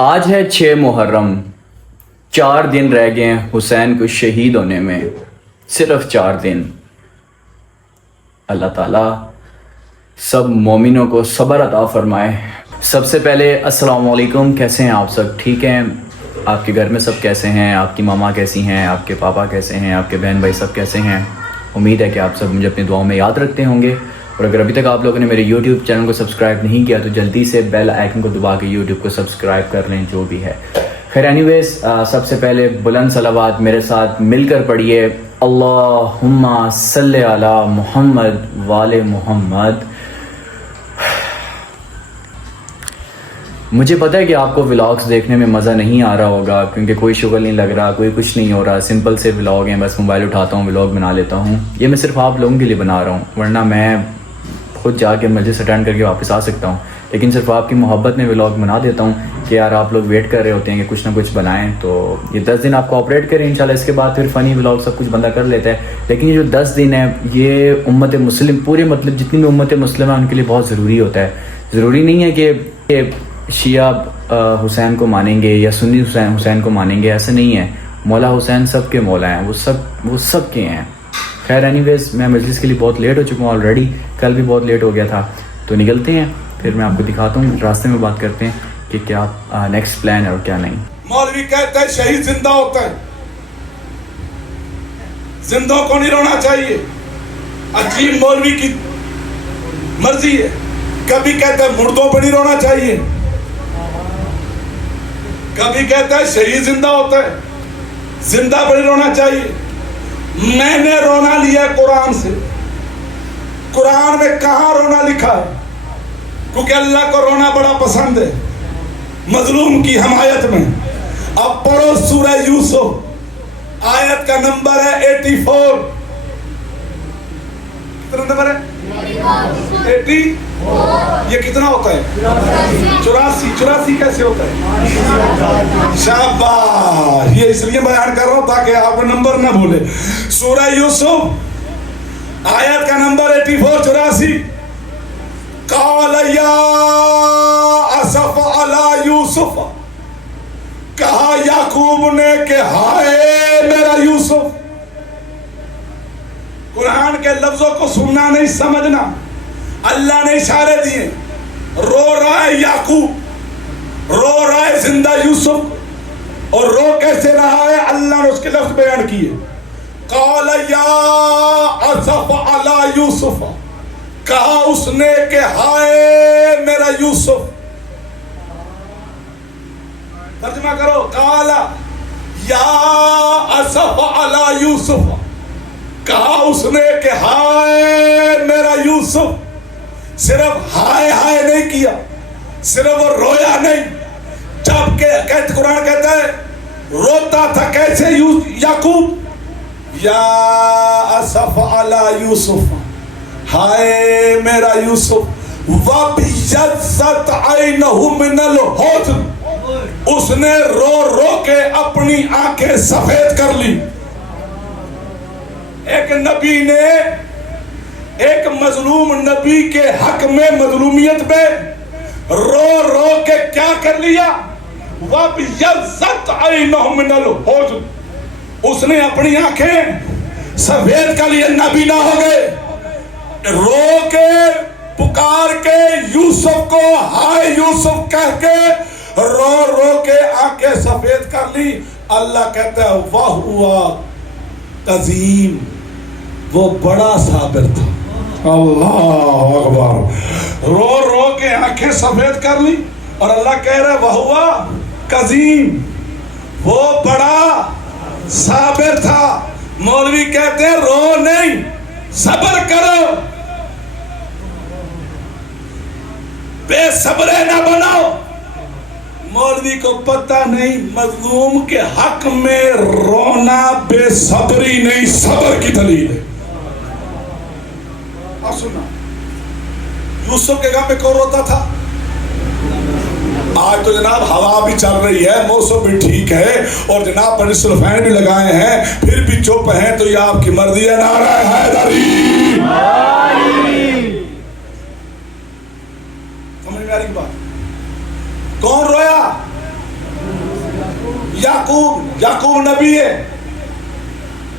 آج ہے 6 محرم، 4 دن رہ گئے ہیں حسین کو شہید ہونے میں، صرف 4 دن۔ اللہ تعالیٰ سب مومنوں کو صبر عطا فرمائے۔ سب سے پہلے السلام علیکم، کیسے ہیں آپ سب؟ ٹھیک ہیں؟ آپ کے گھر میں سب کیسے ہیں؟ آپ کی ماما کیسی ہیں؟ آپ کے پاپا کیسے ہیں؟ آپ کے بہن بھائی سب کیسے ہیں؟ امید ہے کہ آپ سب مجھے اپنی دعاؤں میں یاد رکھتے ہوں گے، اور اگر ابھی تک آپ لوگوں نے میرے یوٹیوب چینل کو سبسکرائب نہیں کیا تو جلدی سے بیل آئیکن کو دبا کے یوٹیوب کو سبسکرائب کر لیں جو بھی ہے۔ خیر اینیویز، سب سے پہلے بلند صلوات میرے ساتھ مل کر پڑھیے، اللہم صلی علی محمد وآل محمد۔ مجھے پتہ ہے کہ آپ کو ولاگز دیکھنے میں مزہ نہیں آ رہا ہوگا، کیونکہ کوئی شغل نہیں لگ رہا، کوئی کچھ نہیں ہو رہا، سمپل سے ولاگ ہیں، بس موبائل اٹھاتا ہوں ولاگ بنا لیتا ہوں۔ یہ میں صرف آپ لوگوں کے لیے بنا رہا ہوں، ورنہ میں خود جا کے مجلس اٹینڈ کر کے واپس آ سکتا ہوں، لیکن صرف آپ کی محبت میں ولاگ بنا دیتا ہوں کہ یار آپ لوگ ویٹ کر رہے ہوتے ہیں کہ کچھ نہ کچھ بنائیں، تو یہ 10 دن آپ کو آپریٹ کریں انشاءاللہ، اس کے بعد پھر فنی ولاگ سب کچھ بندہ کر لیتا ہے۔ لیکن یہ جو 10 دن ہے یہ امت مسلم پورے مطلب جتنی بھی امت مسلم ہے ان کے لیے بہت ضروری ہوتا ہے۔ ضروری نہیں ہے کہ شیعہ حسین کو مانیں گے یا سنی حسین کو مانیں گے، ایسا نہیں ہے۔ مولا حسین سب کے مولا ہیں، وہ سب کے ہیں۔ خیر اینیویز، میں مجلس کے لیے بہت لیٹ ہو چکا ہوں آلریڈی، کل بھی بہت لیٹ ہو گیا تھا، تو نکلتے ہیں، پھر میں آپ کو دکھاتا ہوں، راستے میں بات کرتے ہیں کہ کیا نیکسٹ پلان ہے اور کیا نہیں۔ مولوی کہتا ہے شہید زندہ ہوتا ہے، زندوں کو نہیں رونا چاہیے، عجیب مولوی کی مرضی ہے۔ کبھی کہتا ہے مردوں پہ نہیں رونا چاہیے، کبھی کہتا ہے شہید زندہ ہوتا ہے، زندہ پہ نہیں رونا چاہیے۔ میں نے رونا لیا ہے قرآن سے، قرآن میں کہاں رونا لکھا ہے؟ کیونکہ اللہ کو رونا بڑا پسند ہے، مظلوم کی حمایت میں۔ اب پڑھو سورہ یوسف، آیت کا نمبر ہے 84۔ کتنا نمبر ہے؟ 80۔ یہ کتنا ہوتا ہے؟ 84۔ 84 کیسے ہوتا ہے؟ شاباش، یہ اس لیے بیان کر رہا ہوں تاکہ آپ نمبر نہ بھولے۔ سورہ یوسف آیت کا نمبر 84، 84۔ قال یا اسف علی یوسف، کہا یعقوب نے کہ ہائے میرا یوسف۔ قرآن کے لفظوں کو سننا نہیں سمجھنا، اللہ نے اشارے دیے۔ رو رہا ہے یعقوب، رو رہا ہے زندہ یوسف، اور رو کیسے رہا ہے اللہ نے اس کے لفظ بیان کیے۔ قال یا اسف علی یوسف، کہا اس نے کہ ہائے میرا یوسف۔ ترجمہ کرو، قال یا اسف علی یوسف، کہا اس نے کہ ہائے میرا یوسف۔ صرف ہائے ہائے نہیں کیا، صرف وہ رویا نہیں، جبکہ قرآن کہتا ہے روتا تھا کیسے یعقوب، یا اسف علی یوسف، ہائے میرا یوسف۔ وَبِيَضَّتْ عَيْنُهُ مِنَ الْحُزْنِ، اس نے رو رو کے اپنی آنکھیں سفید کر لی۔ ایک نبی نے ایک مظلوم نبی کے حق میں مظلومیت میں رو رو کے کیا کر لیا؟ وَبِيَضَّتْ عَيْنُهُ مِنَ الْحُزْنِ، اس نے اپنی آنکھیں سفید کر لی۔ نبی نہ ہو گئے، رو کے پکار کے یوسف کو ہائے یوسف کہہ کے رو رو کے آنکھیں سفید کر لی۔ اللہ کہتا ہے وَهُوَ عظیم، وہ بڑا صابر تھا۔ اللہ اکبر، رو رو کے آنکھیں سفید کر لی، اور اللہ کہہ رہا ہے وَهُوَ عظیم، وہ بڑا صابر تھا۔ مولوی کہتے ہیں رو نہیں، صبر کرو، بے صبرے نہ بناؤ۔ مولوی کو پتہ نہیں مظلوم کے حق میں رونا بے صبری نہیں، صبر کی دلیل ہے۔ آپ سننا، یوسف کے غم میں کون روتا تھا؟ آج تو جناب ہوا بھی چل رہی ہے، موسم بھی ٹھیک ہے، اور جناب پر سلفین بھی لگائے ہیں، پھر بھی چپ ہیں، تو یہ آپ کی مرضی ہے۔ نعرہ حیدری، سمجھ میں آ رہی بات؟ کون رویا؟ याकूब नबी है,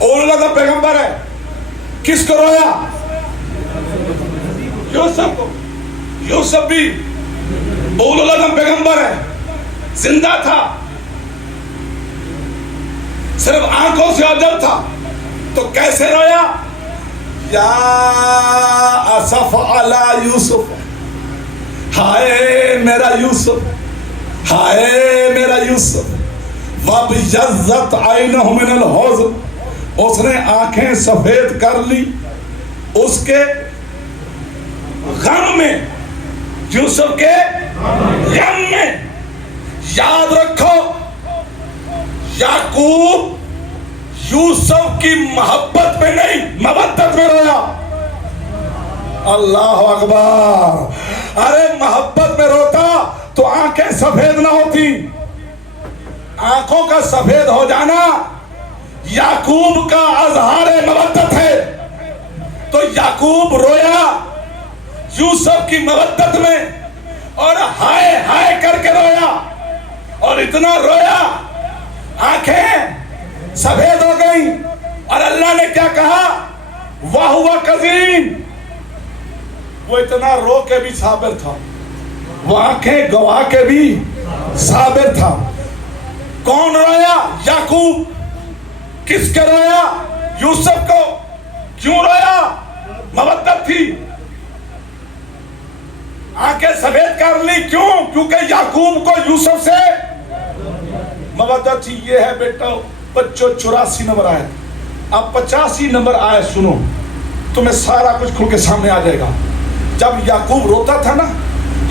औलाद का पैगंबर है। किसको रोया? यूसुफ को। यूसुफ भी औलाद का पैगंबर है, जिंदा था, सिर्फ आंखों से ओझल था, तो कैसे रोया? या असफ अला यूसुफ, हाय मेरा यूसुफ, हाय मेरा यूसुफ। वब यज़्ज़त ऐनहु मिनल हुज़्न, उसने आंखें सफेद कर ली उसके गम में, यूसुफ के गम में। याद रखो, याकूब यूसुफ की मोहब्बत में नहीं, मवद्दत में रोया। अल्लाह अकबर। अरे मोहब्बत में रोता तो आंखें सफेद ना होती। आंखों का सफेद हो जाना याकूब का अजहार मवद्दत है। तो याकूब रोया यूसुफ की मवद्दत में, और हाय हाय करके रोया, और इतना रोया आंखें सफेद हो गई। और अल्लाह ने क्या कहा? वाह हुआ कजीम। वो इतना रो के भी साबिर था, वो आंखें गवा के भी साबिर था। कौन रोया? याकूब। किसके रोया? यूसुफ को। क्यों रोया? मवद्दत थी, आंखें सफेद कर ली। क्यों? क्योंकि याकूब को यूसुफ से मवद्दत थी। ये है बेटा बच्चों 84 नंबर आए, अब 85 नंबर आए सुनो, तुम्हें सारा कुछ खुल के सामने आ जाएगा। जब याकूब रोता था ना,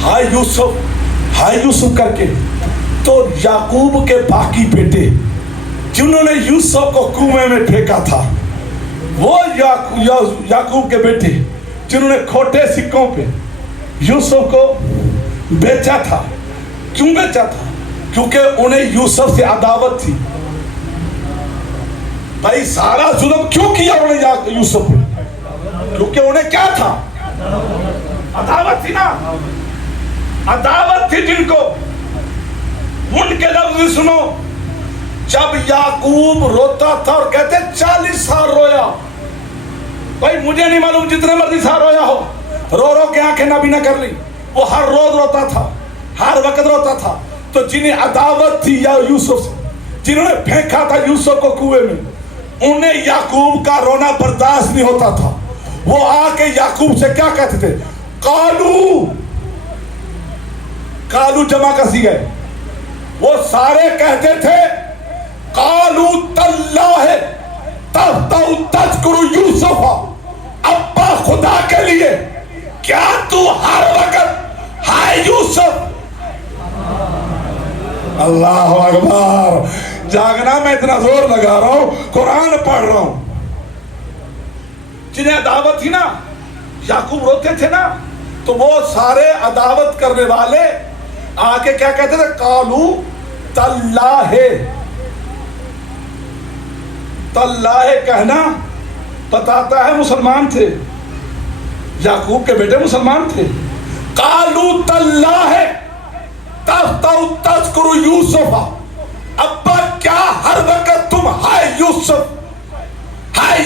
हाय यूसुफ करके, तो याकूब के बाकी बेटे जिन्होंने यूसुफ को कुएं में फेंका था, वो याकूब के बेटे जिन्होंने खोटे सिक्कों पे यूसुफ को बेचा था। क्यों बेचा था? क्योंकि उन्हें यूसुफ से अदावत थी। भाई सारा जुल्म क्यों किया उन्हें यूसुफ पे? क्योंकि उन्हें क्या था? अदावत थी ना, अदावत थी जिनको। उनके लफ्ज सुनो, जब याकूब रोता था और कहते 40 साल रोया। भाई मुझे नहीं मालूम जितने मर्जी साल रोया हो, रो रो के आंखें नबी न कर ली। वो हर रोज रोता था, हर वक्त रोता था। तो जिन्हें अदावत थी या यूसुफ से, जिन्होंने फेंका था यूसुफ को कुएं में, उन्हें याकूब का रोना बर्दाश्त नहीं होता था। वो आके याकूब से क्या कहते थे? कालू जमा कसी गए। वो सारे कहते थे कालू तल्लाह तज़कुरु यूसुफ, अब्बा खुदा के लिए क्या तू हर वक्त हाय यूसुफ। अल्लाह अकबर। जागना मैं इतना जोर लगा रहा हूं, कुरान पढ़ रहा हूं। जिन्हें अदावत थी ना, याकूब रोते थे ना, तो वो सारे अदावत करने वाले आके क्या कहते थे? कालू तल्लाहे। तल्लाहे कहना बताता है मुसलमान थे, याकूब के बेटे मुसलमान थे। कालू तल्लाहे तज़कुरु यूसुफ, अब्बा क्या हर वक्त तुम हाय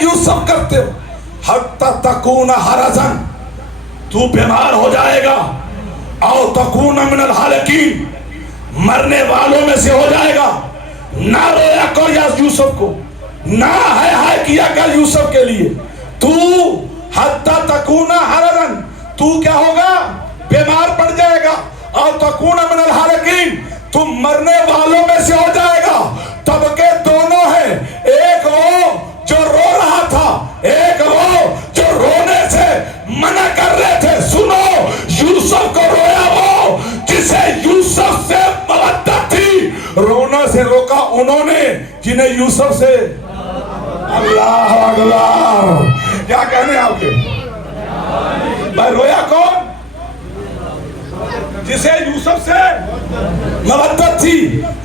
यूसुफ करते हो? हत्ता तकूना हरजन, तू बीमार हो जाएगा, और तकूना मिनल हालिकीन, मरने वालों में से हो जाएगा। ना रोया कर या यूसुफ को, ना हाय किया कर यूसुफ के लिए। तू हत्ता तकूना हरजन, तू क्या होगा? बीमार पड़ जाएगा। और तकूना मिनल हालिकीन, तुम मरने वालों में से हो जाएगा। तबके दोनों हैं, एक वो जो रो रहा था, एक वो जो रोने से मना कर रहे थे। सुनो, यूसुफ को रोया वो जिसे यूसुफ से मवद्दत थी, रोना से रोका उन्होंने जिन्हें यूसुफ से। अल्लाह अकबर। क्या कहने आपके भाई? रोया कौन? जिसे यूसुफ से मवद्दत थी।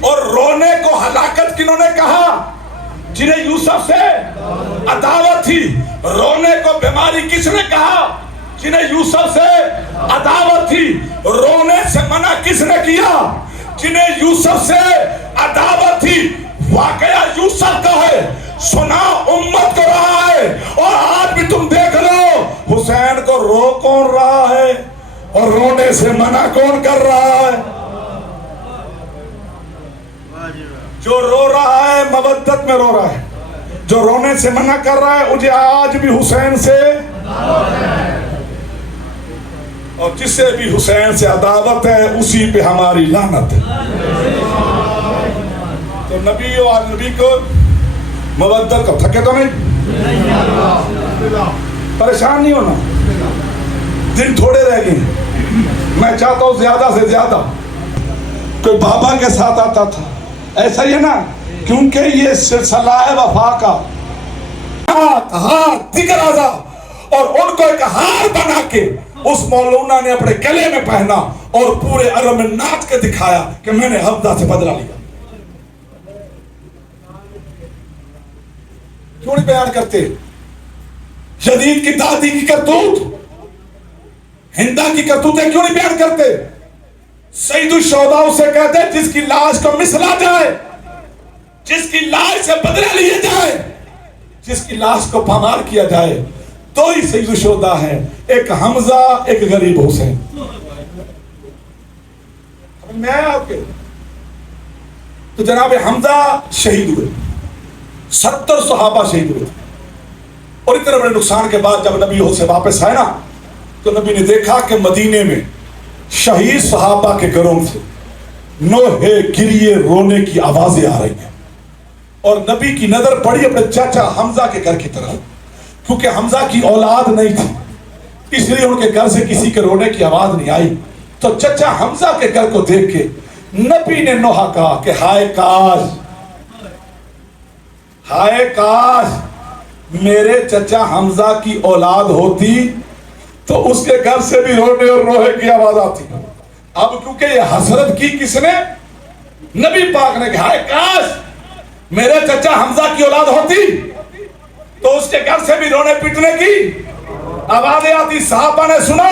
और रोने को हलाकत किन्होंने कहा? जिन्हें यूसुफ से अदावत थी। रोने को बीमारी किसने कहा? जिन्हें यूसुफ से अदावत थी। रोने से मना किसने किया? जिन्हें यूसुफ से अदावत थी। वाकया यूसुफ का है, सुना उम्मत को रहा है, और आज भी तुम देख लो हुसैन को रो कौन रहा है और रोने से मना कौन कर रहा है। जो रो रहा है मवद्दत में रो रहा है, जो रोने से मना कर रहा है मुझे आज भी हुसैन से, और जिससे भी हुसैन से अदावत है उसी पे हमारी लानत है। तो नबी और नबी को मवद्दत को थके तो नहीं, परेशान नहीं होना, दिन थोड़े रह गए। मैं चाहता हूं ज्यादा से ज्यादा। कोई बाबा के साथ आता था, ऐसा ही है ना, क्योंकि ये सिलसिला है वफा का। हाथ दिगर आजा, और उनको एक हार बना के उस मौलूना ने अपने गले में पहना और पूरे अरब में नाच के दिखाया कि मैंने हमजा से बदला लिया। क्यों नहीं बयान करते? यजीद की दादी की करतूत, हिंदा की करतूतें क्यों नहीं बयान करते? सईदुल शोहदा उसे कहते जिसकी लाश को मिसला जाए, जिसकी लाश से बदला लिया जाए, जिसकी लाश को पामार किया जाए, तो ही सईदुल शोहदा है। एक हमजा, एक गरीब हुसैन। मैं आपके तो जनाब हमजा शहीद हुए, 70 सहाबा शहीद हुए, और इतने बड़े नुकसान के बाद जब नबी से वापस आए ना, तो नबी ने देखा कि मदीने में शहीद सहाबा के घरों से नोहे गिरिए रोने की आवाजें आ रही हैं, और नबी की नजर पड़ी अपने चाचा हमजा के घर की तरफ, क्योंकि हमजा की औलाद नहीं थी, इसलिए उनके घर से किसी के रोने की आवाज नहीं आई। तो चाचा हमजा के घर को देख के नबी ने नोहा कहा कि हाय काश, हाय काश मेरे चचा हमजा की औलाद होती तो उसके घर से भी रोने और रोहे की आवाज आती। अब क्योंकि ये हसरत की किसने? नबी पाक ने कहा, हाय काश मेरे चचा हमजा की औलाद होती तो उसके घर से भी रोने पीटने की आवाजें आती। सहाबा ने सुना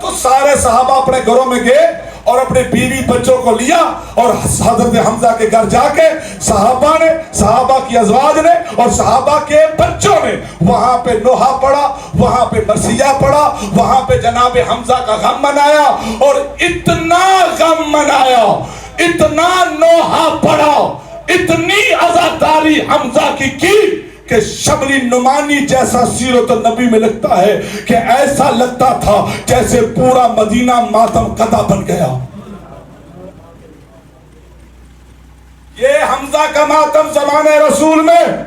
तो सारे सहाबा अपने घरों में गए और अपने बीवी बच्चों को लिया, और हजरत हमजा के घर जाके सहाबा ने, सहाबा की अज़वाज ने और सहाबा के बच्चों ने वहां पे नोहा पढ़ा, वहां पे मरसिया पढ़ा, वहां पे जनाब हमजा का गम मनाया, और इतना गम मनाया, इतना नोहा पढ़ा, इतनी आजादारी हमजा की कि शबली नुमानी जैसा सीरत नबी में लगता है कि ऐसा लगता था जैसे पूरा मदीना मातम कदा बन गया। ये हमजा का मातम ज़माने रसूल में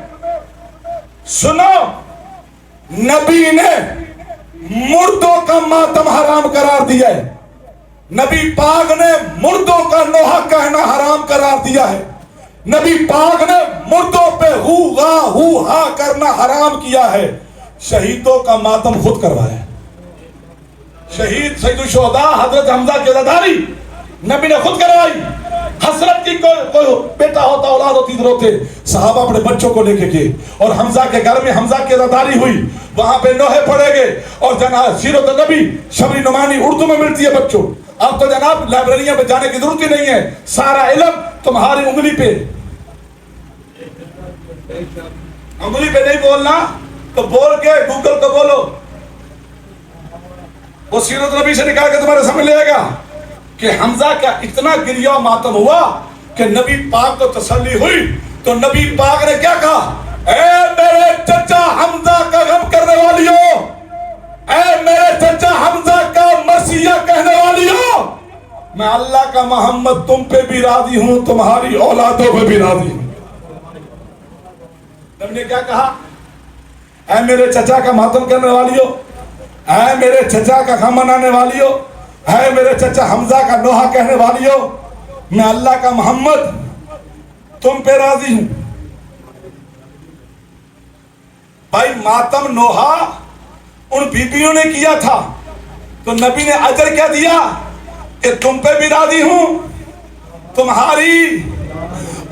सुनो, नबी ने मुर्दों का मातम हराम करार दिया है, नबी पाक ने मुर्दों का नोहा कहना हराम करार दिया है, नबी पाक ने मुर्दों पे हू हा करना हराम किया है, शहीदों का मातम खुद करवाया। शहीद सईदुल शोहदा हजरत हमजा की अज़ादारी नबी ने खुद करवाई। हसरत की कोई बेटा होता, औलाद होती तो रोते, सहाबा अपने बच्चों को लेके गए और हमजा के घर में हमजा की अज़ादारी हुई, वहां पे नोहे पढ़ेंगे, और जनाब सीरत नबी शबरी नुमानी उर्दू में मिलती है बच्चों। अब तो जनाब लाइब्रेरियों पे जाने की जरूरत ही नहीं है, सारा इल्म तुम्हारी उंगली पे। उंगली पे नहीं बोलना तो बोल के गूगल को बोलो, वो सीरत नबी से निकाल के तुम्हारे समझ लेगा कि हमजा का इतना गिरिया मातम हुआ कि नबी पाक को तसल्ली हुई। तो नबी पाक ने क्या कहा, ए मेरे चचा हमजा का गम करने वालियों, ए मेरे चचा हमजा का मसीहा कहने वालियों, मैं अल्लाह का मोहम्मद तुम पे भी राजी हूं, तुम्हारी औलादों पे भी राजी हूं। नबी ने क्या कहा, ऐ मेरे चचा का मातम करने वालियों, ऐ मेरे चचा का गम मनाने वालियों, ऐ मेरे चचा हमजा का नोहा कहने वालियों, मैं अल्लाह का मोहम्मद तुम पे राजी हूं। भाई मातम नोहा उन बीबियों ने किया था, तो नबी ने अजर क्या दिया कि तुम पे भी राजी हूं, तुम्हारी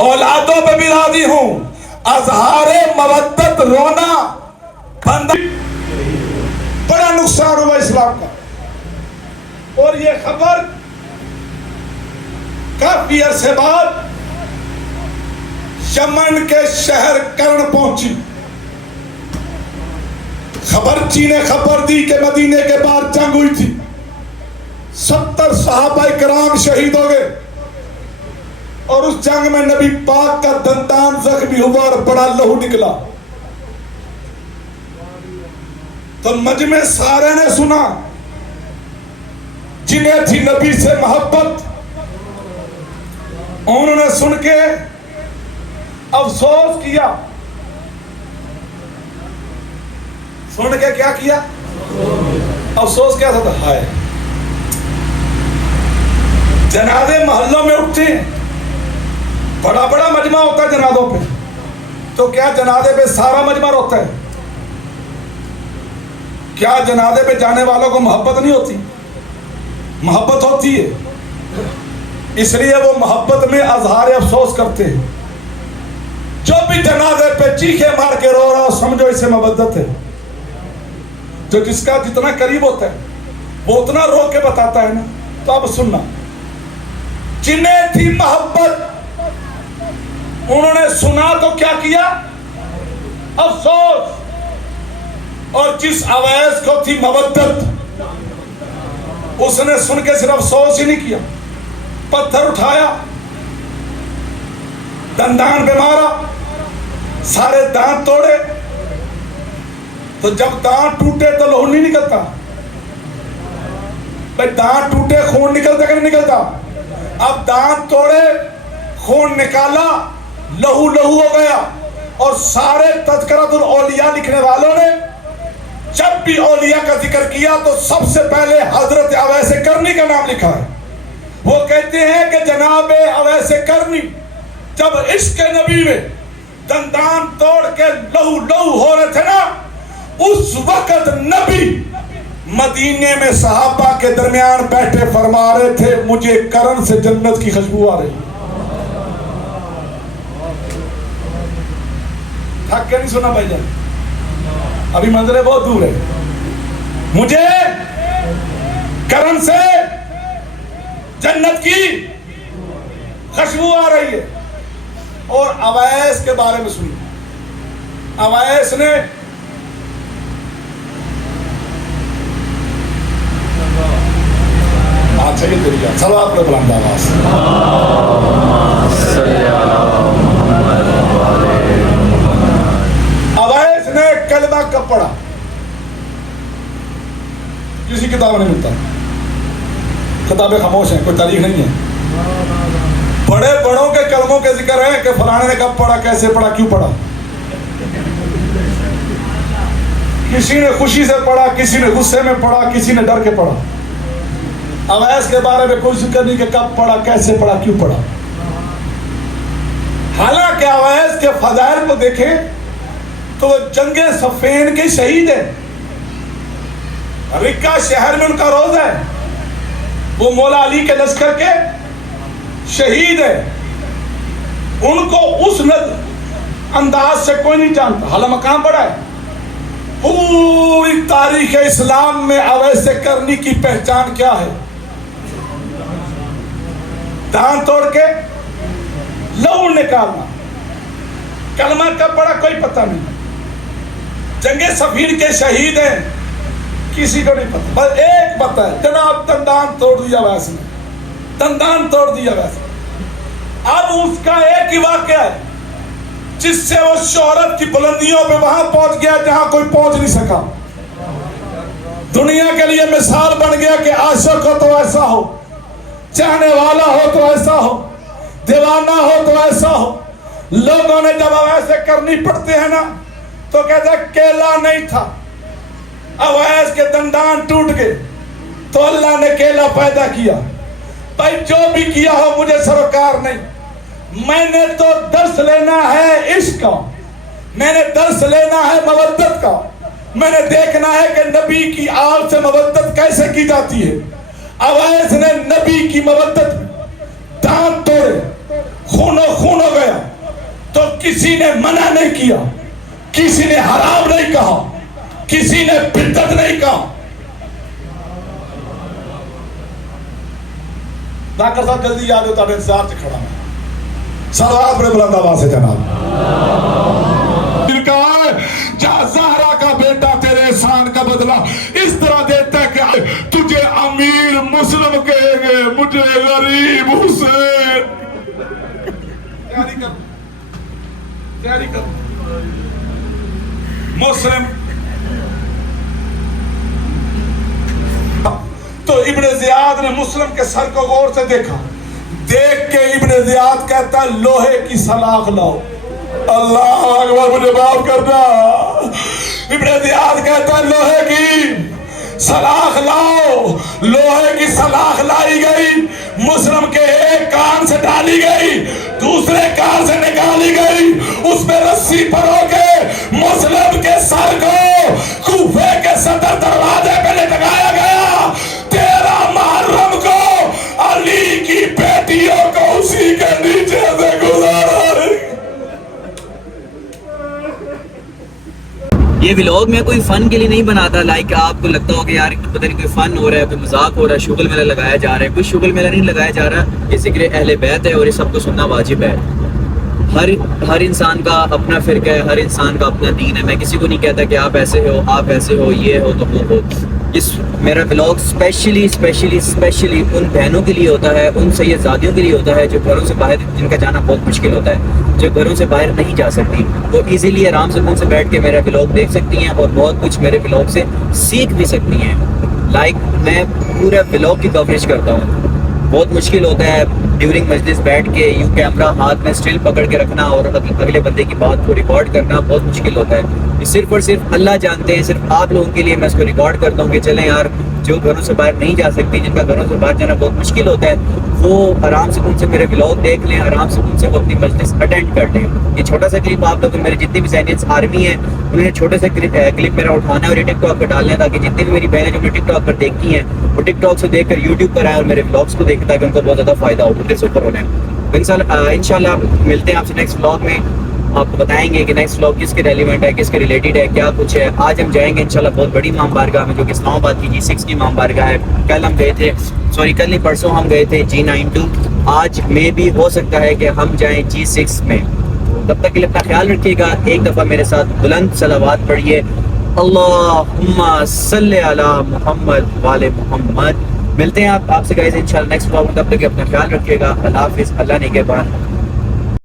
औलादों पे भी राजी हूं। अजहारे मवद्दत रोना बंदा, बड़ा नुकसान हुआ इस्लाम का। और ये खबर काफी अरसे बाद यमन के शहर कर्ण पहुंची। खबरची ने खबर दी कि मदीने के बाहर जंग हुई थी, 70 सहाबा कराम शहीद हो गए और उस जंग में नबी पाक का दंतान जख्मी हुआ और बड़ा लहू निकला। तो मजमे सारे ने सुना, जिन्हें थी नबी से मोहब्बत, उन्होंने सुन के अफसोस किया। सुन के क्या किया? अफसोस क्या था? हाय, जनाजे मोहल्लों में उठते हैं, बड़ा बड़ा मजमा होता है जनाजों पे, तो क्या जनाजे पे सारा मजमा रोता है? क्या जनाजे पे जाने वालों को मोहब्बत नहीं होती? मोहब्बत होती है, इसलिए वो मोहब्बत में अजहार अफसोस करते हैं। जो भी जनाजे पे चीखे मार के रो रहा हो, समझो इसे मोहब्बत है। जो जिसका जितना करीब होता है वो उतना रो के बताता है ना। तो अब सुनना, जिन्हें थी मोहब्बत, उन्होंने सुना तो क्या किया? अफसोस। और जिस अवैस को थी मवद्दत, उसने सुन के सिर्फ अफसोस ही नहीं किया, पत्थर उठाया, दंदान पे मारा, सारे दांत तोड़े। तो जब दांत टूटे तो लहू नहीं निकलता भाई, दांत टूटे खून निकलता कि नहीं निकलता? अब दांत तोड़े, खून निकाला, लहू लहू हो गया। और सारे तज़किरतुल औलिया लिखने वालों ने जब भी औलिया का जिक्र किया तो सबसे पहले हजरत अवैस करनी का नाम लिखा है। वो कहते हैं कि जनाब अवैस करनी जब इश्क नबी में दंदान तोड़ के लहू लहू हो रहे थे ना, उस वक्त नबी मदीने में सहाबा के दरमियान बैठे फरमा रहे थे, मुझे करण से जन्नत की खुशबू आ रही। थक के नहीं सुना भाईजान, अभी मंजिलें बहुत दूर है। मुझे करण से जन्नत की खुशबू आ रही है। और अवैस के बारे में सुनिए, अवैस ने चाहिए तरीका सलात पे बुलंद आवाज। अवैस ने कलमा कब पढ़ा? किसी किताब में नहीं मिलता, किताबें खामोश हैं, कोई तारीख नहीं है। बड़े बड़ों के कलमों के जिक्र है कि फलाने ने कब पढ़ा, कैसे पढ़ा, क्यों पढ़ा। किसी ने खुशी से पढ़ा, किसी ने गुस्से में पढ़ा, किसी ने डर के पढ़ा। अवैस के बारे में कोई जिक्र नहीं कि कब पढ़ा, कैसे पढ़ा, क्यों पढ़ा। हालांकि अवैस के फजाइल को देखें तो वो जंगे सफेन के शहीद है, रिक्का शहर में उनका रोजा है, वो मौला अली के लश्कर के शहीद है। उनको उस अंदाज से कोई नहीं जानता, हाला मकाम बड़ा है। पूरी तारीख इस्लाम में अवैस करनी की पहचान क्या है? दांत तोड़ के लहू निकालना। कलमा कब पड़ा कोई पता नहीं। जंगे सफीर के शहीद हैं, किसी को नहीं पता, बस एक पता है, जनाब दंदान तोड़ दिया वैसे, दंदान तोड़ दिया वैसे। अब उसका एक ही वाकया है जिससे वो शोहरत की बुलंदियों पे वहां पहुंच गया जहां कोई पहुंच नहीं सका। दुनिया के लिए मिसाल बन गया कि आशिक हो तो ऐसा हो, चाहने वाला हो तो ऐसा हो, दीवाना हो तो ऐसा हो। लोगों ने जब अवैस करनी पड़ते हैं ना तो कहते केला नहीं था, अवैस के दंदान टूट गए तो अल्लाह ने केला पैदा किया। भाई जो भी किया हो मुझे सरोकार नहीं, मैंने तो दर्स लेना है इश्क का, मैंने दर्स लेना है मवद्दत का, मैंने देखना है कि नबी की आल से मवद्दत कैसे की जाती है। अवैस ने नबी की मवद्दत दांत तोड़े, खूनो खून हो गया, तो किसी ने मना नहीं किया, किसी ने हराम नहीं कहा, किसी ने बिद्दत नहीं कहा। डॉक्टर साहब जल्दी आ जाओ, इंतजार से खड़ा है। सलवात बड़े बुलंद आवाज से जनाब। जहाँ ज़हरा का बेटा तेरे एहसान का बदला इस तरह देता है कि तुझे अमीर मुस्लिम कहेंगे, मुझे गरीब हुसैन। तैयारी कर मुस्लिम। तो इब्ने ज़ियाद ने मुस्लिम के सर को गौर से देखा, देख के इब्ने ज़ियाद कहता लोहे की सलाख लाओ। अल्लाह अकबर, मुझे माफ करना। इब्ने ज़ियाद कहता लोहे की सलाख लाओ। लोहे की सलाख लाई गई, मुस्लिम के एक कान से डाली गई, दूसरे कान से निकाली गई, उस पे रस्सी परो के मुस्लिम के सर को कूफे के सदर दरवाजे पे लटकाया गया। 13 मुहर्रम को अली की बेटियों को उसी के नीचे से गुजारा। ये व्लॉग मैं कोई फ़न के लिए नहीं बनाता, लाइक आपको लगता हो कि यार पता नहीं कोई फ़न हो रहा है, कोई मजाक हो रहा है, शुगल मेला लगाया जा रहा है। कोई शुगल मेला नहीं लगाया जा रहा, ये ज़िक्र अहले बैत है और ये सबको सुनना वाजिब है। हर इंसान का अपना फ़िरका है, हर इंसान का अपना दीन है। मैं किसी को नहीं कहता कि आप ऐसे हो, आप ऐसे हो, ये हो तो वो हो। इस मेरा व्लॉग स्पेशली उन बहनों के लिए होता है, उन सैयदजादियों के लिए होता है जो घरों से बाहर, जिनका जाना बहुत मुश्किल होता है, जो घरों से बाहर नहीं जा सकती, वो इजीली आराम से बैठ के मेरा व्लॉग देख सकती हैं और बहुत कुछ मेरे व्लॉग से सीख भी सकती हैं। लाइक मैं पूरा व्लॉग की कवरेज करता हूँ। बहुत मुश्किल होता है ड्यूरिंग मजलिस बैठ के यूँ कैमरा हाथ में स्टिल पकड़ के रखना और अगले बंदे की बात को रिकॉर्ड करना बहुत मुश्किल होता है। ये सिर्फ और सिर्फ अल्लाह जानते हैं, सिर्फ आप लोगों के लिए मैं इसको रिकॉर्ड करता हूँ कि चलें यार, जो घरों से बाहर नहीं जा सकती, जिनका घरों से बाहर जाना बहुत मुश्किल होता है, वो आराम से उनसे मेरे व्लॉग देख लें, आराम से उनसे वो अपनी मजलिस अटेंड कर लें। ये छोटा सा क्लिप आप लोग, मेरे जितनी भी ज़ैनियत आर्मी है, उन्हें छोटे से क्लिप मेरा उठाना है और ये टिकटॉक पर डालना है, ताकि जितनी भी मेरी बहनें जो मुझे टिकटॉक पर देखती हैं वो टिकटॉक से देख कर यूट्यूब पर आए और मेरे व्लॉग्स को देखें, ताकि उनको बहुत ज़्यादा फ़ायदा हो, उससे ऊपर होने। इंशाल्लाह मिलते हैं आपसे नेक्स्ट व्लॉग में, आपको बताएंगे कि नेक्स्ट व्लॉग किसके रेलिवेंट है, किसके रिलेटेड है, क्या कुछ है। आज हम जाएंगे इंशाल्लाह बहुत बड़ी इमाम बारगाह में, जो कि इस्लामाबाद की G6 की इमाम बारगाह है। कल हम गए थे, कल नहीं परसों हम गए थे G92। आज में भी हो सकता है कि हम जाएं G6 में। तब तक के लिए अपना ख्याल रखिएगा। एक दफ़ा मेरे साथ बुलंद सलावात पढ़िए, अल्लाहुम्मा सल्ली अला मुहम्मद वाले मुहम्मद। मिलते हैं आपसे गाइस इंशाल्लाह नेक्स्ट व्लॉग में, तब तक अपना ख्याल रखिएगा। अल्लाह हाफिज़, अल्लाह निगहबान।